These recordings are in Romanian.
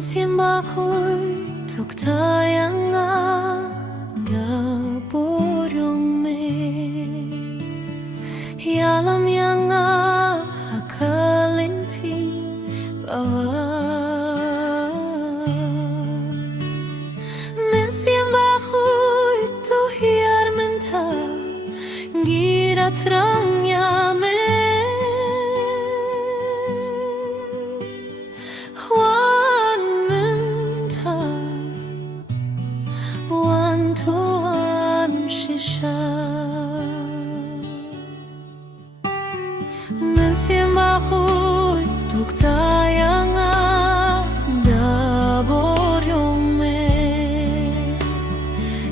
Mensiembahul tuk tayanga gaborong me Yalam yanga akalinti bawa Mensiembahul tu hiar menta gira terangnya me Tuhan shisha Mensiembahul tuk tayanga daborong me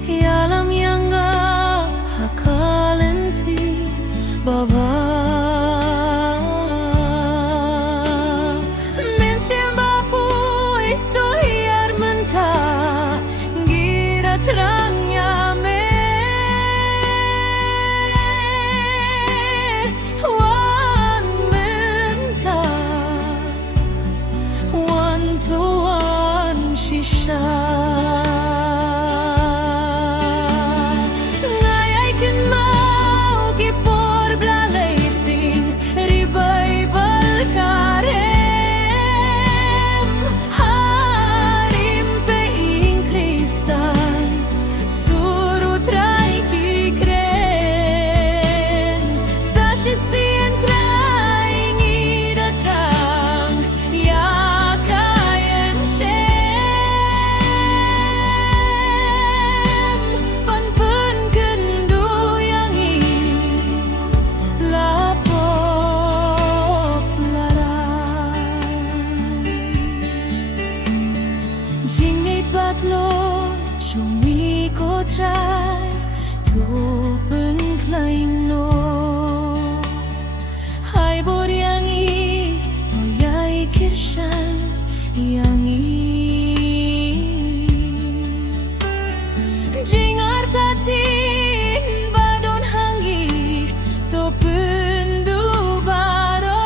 Yalam yanga hakalenti baba Mensiembahul itu hiar menta gira terang Batlo cumi ko try tu pengklaim no hai bor yangi to yai kirshan yangi jingar tatin badon hangi to pendu baro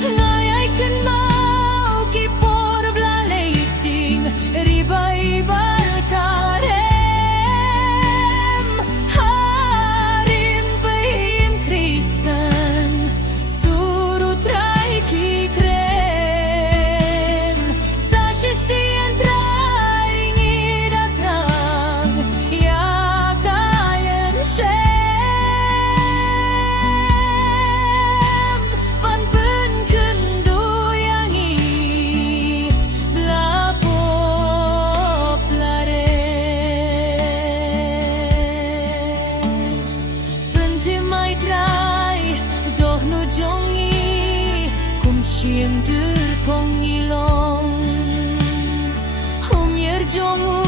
Ngayay kan mau kipor blaleiting ribay balkarem harim pahim Kristen surut rai kikren sa sisian trai ngidatang ya kayan she Siang terpong ilong Om yer jongu